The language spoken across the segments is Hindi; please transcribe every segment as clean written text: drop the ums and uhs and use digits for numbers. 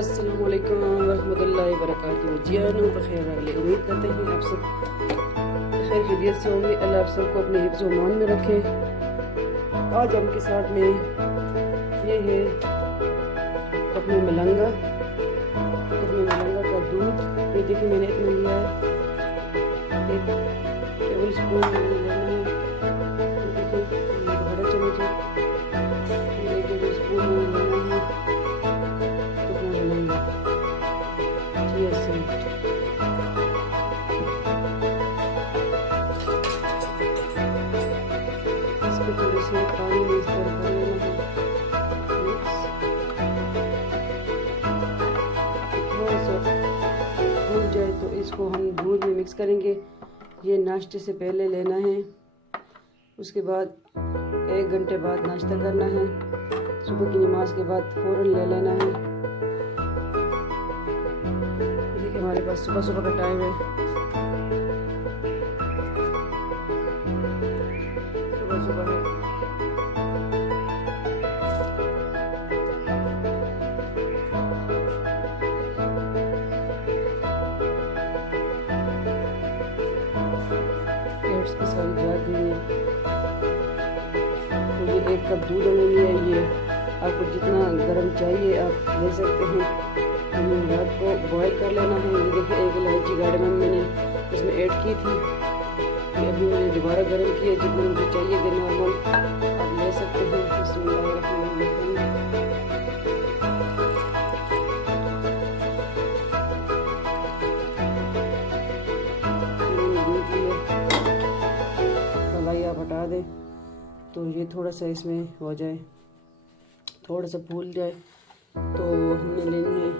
अस्सलाम वालेकुम वरहमतुल्लाहि वबरकातुहू। जियानो बखैर वाले, उम्मीद करते हैं आप सब खैर खैरियत से होंगे। अल्लाह आप सबको अपने हिफ्ज़ व मान में रखे। आज हम के साथ में ये है अपने मलंगा का दूध। ये देखिए मैंने इतना लिया है, 1 टेबल स्पून लेना है। देखिए बड़ा चम्मच है, 1 टेबल स्पून लेना है। इसको थोड़े से पानी में इस तरह कर लेना है मिक्स। थोड़ा सा भून जाए तो इसको हम दूध में मिक्स करेंगे। ये नाश्ते से पहले लेना है, उसके बाद 1 घंटे बाद नाश्ता करना है। सुबह की नमाज के बाद फ़ौरन ले लेना है। देखिए हमारे पास सुबह सुबह का टाइम है, सुबह है। एड्स की सारी जाग गई है। तो ये 1 कप दूध हमने लिया है। ये आपको जितना गर्म चाहिए आप ले सकते हैं। हमें रात को बॉईल कर लेना है। ये देखिए 1 इलायची कार्डमम मैंने इसमें ऐड की थी। ये अभी मैंने दोबारा गर्म किया। जितना मुझे चाहिए कि नॉर्मल आप ले सकते हैं। बिस्मिल्लाहिर्रहमानिर्रहीम। दूध लिया, मलाई आप हटा दें तो ये थोड़ा सा इसमें हो जाए, थोड़ा सा फूल जाए तो हमने लेनी है।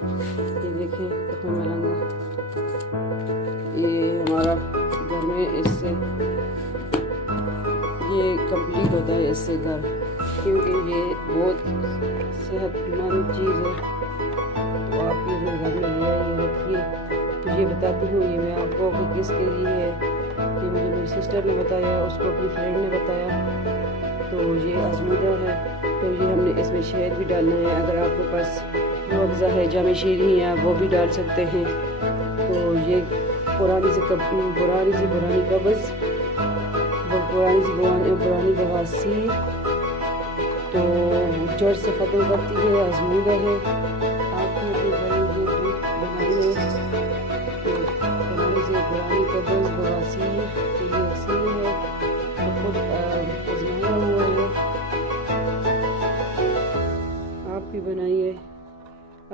ये देखें अपना मलंगा, ये हमारा घर में इससे ये कंप्लीट होता है इससे घर, क्योंकि ये बहुत सेहतमंद चीज़ है। तो आप भी अपने घर में ले आइए, रखिए। तो ये बताती हूँ ये मैं आपको कि किसके लिए है। ये मुझे मेरी सिस्टर ने बताया, उसको अपनी फ्रेंड ने बताया। तो ये आजमूदा है। तो ये हमने इसमें शहद भी डालना है। अगर आपके पास रुअफ़ज़ा है, जामे शीरी है, आप वो भी डाल सकते हैं। तो ये पुरानी से पुरानी बवासीर तो जड़ से ख़त्म करती है। आजमूदा है। आप भी अपने घर में ये दूध बनाइए। तो पुरानी से पुरानी कब्ज़ बवासीर के लिए असील है, तो खुद आजमाया हुआ है। आप भी बनाइए।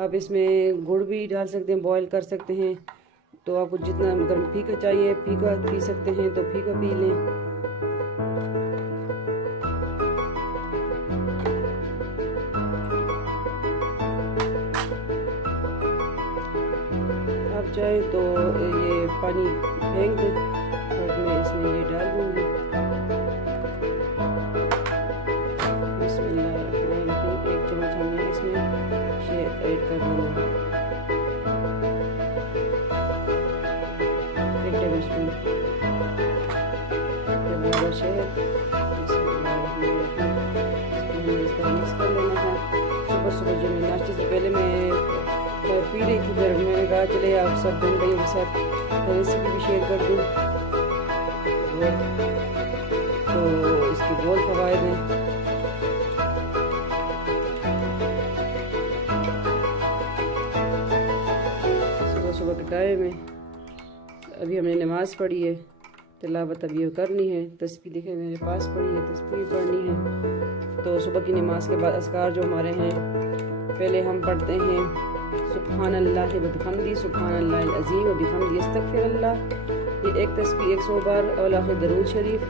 आप इसमें गुड़ भी डाल सकते हैं, बॉईल कर सकते हैं। तो आपको जितना गर्म फीका चाहिए, फीका पी सकते हैं तो फीका पी लें। आप चाहे तो ये पानी फेंक दें और मैं इसमें ये डाल दूँगी। बिस्मिल्लाहिर्रहमानिर्रहीम। 1 चम्मच हमने इसमें शहद ऐड कर देना है, 1 टेबल स्पून शहद। मिक्स कर लेना है। सुबह सुबह जो मैं नाश्ते से पहले मैं पी रही थी, फिर मैंने कहा चले आप सब बन भाइयों के साथ रेसिपी भी शेयर कर दूँ। तो इसके बहुत फ़वाइद हैं। सुबह सुबह के टाइम में अभी हमने नमाज़ पढ़ी है, तिलावत अभी करनी है। तस्बीह देखे मेरे पास पड़ी है, तस्बीह पढ़नी है। तो सुबह की नमाज के बाद अस्कार जो हमारे हैं, पहले हम पढ़ते हैं सुब्हानल्लाह व बिहम्दी, सुब्हानल्लाहिल अज़ीम व बिहम्दी अस्तगफिरुल्लाह। ये 1 तस्बीह 100 बार और आखिर दरूद शरीफ।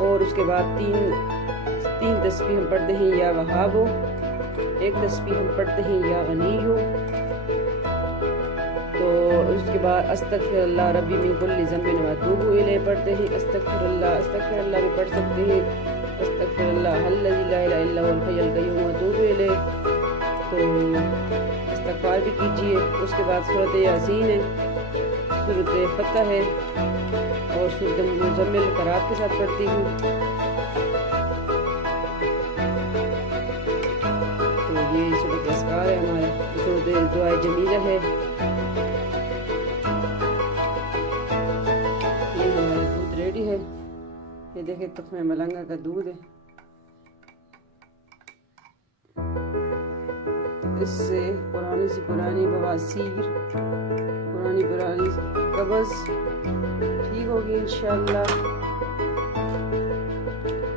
और उसके बाद 3 तस्बीह हम पढ़ते हैं या वहाबो, 1 तस्बीह हम पढ़ते हैं या गनीयो। तो उसके बाद अस्तगफिरुल्लाह रब्बी मिन कुल्ली ज़ंबिन व अतूबु इलैह पढ़ते हैं। अस्तगफिरुल्लाह भी पढ़ सकते हैं। अस्तगफिरुल्लाह अल्लज़ी ला इलाहा इल्ला हुवल हय्युल क़य्यूम व अतूबु इलैह। तो इस्तग़फ़ार भी कीजिए। उसके बाद सूरत यासीन है, सूरत फतह है और सूरत मुज़म्मिल क़राअत के साथ पढ़ती हूँ। तो ये सूरत अस्कार है हमारे। खूबसूरत दुआए जमीला है। ये हमारा दूध रेडी है। ये देखें तुख्मे मलंगा का दूध है। इससे पुरानी बवासीर, पुरानी कब्ज़ ठीक होगी इंशाल्लाह।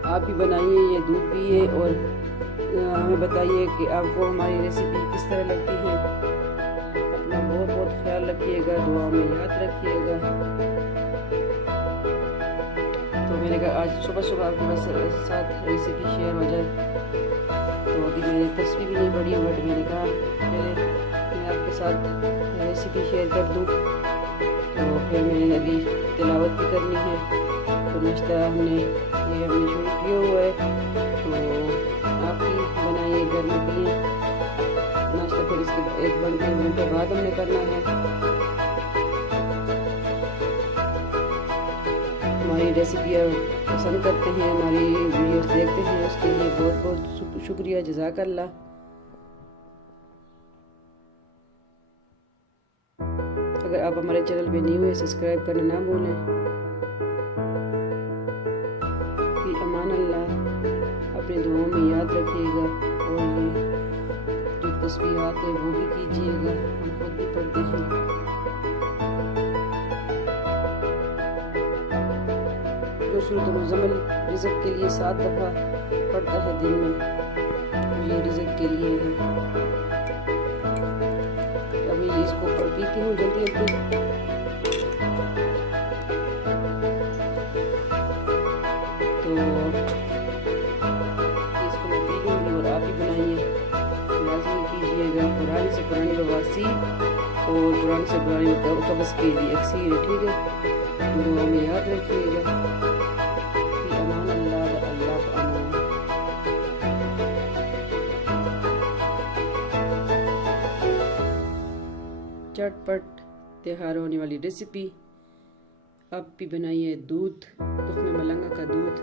आप भी बनाइए, ये दूध पिए और हमें बताइए कि आपको हमारी रेसिपी किस तरह लगती है। अपना बहुत बहुत ख्याल रखिएगा, दुआ में याद रखिएगा। तो मैंने कहा आज सुबह आपके साथ रेसिपी शेयर हो जाए। तो अभी मैंने तस्वीर भी नहीं पढ़ी, बट मैंने कहा पहले मैं आपके साथ रेसिपी शेयर कर दूँ। तो फिर मैंने अभी तिलावत भी करनी है। तो नाश्ता हमने शुरू किया हुआ है। तो आप भी बनाइए, घर में पिए नाश्ता। फिर इसके 1 घंटे बाद हमने करना है। हमारी रेसिपी पसंद करते हैं, हमारी वीडियोस देखते हैं, उसके लिए बहुत बहुत शुक्रिया, जज़ाकल्लाह। अगर आप हमारे चैनल पे न्यू है, सब्सक्राइब करना ना भूलें। फिर अमान अल्लाह, अपने दुआओं में याद रखिएगा और ये जो तस्बीहात है वो भी कीजिएगा, हम खुद भी पढ़ते हैं। जो सूरत मुज़म्मिल रिज़्क़ के लिए 7 दफ़ा पढ़ता है दिन में, ये रिज़्क़ के लिए है। अभी इसको पीती हूँ जल्दी जल्दी। तो इसको मैं पी लूँगी और आप भी बनाइए, लाज़मी कीजिएगा। पुरानी से पुरानी बवासीर और पुरानी से पुरानी कब्ज़ के लिए अक्सीर है, ठीक है। दुआ में याद रखिएगा। झटपट तैयार होने वाली रेसिपी आप भी बनाइए। दूध, तुख्मे मलंगा का दूध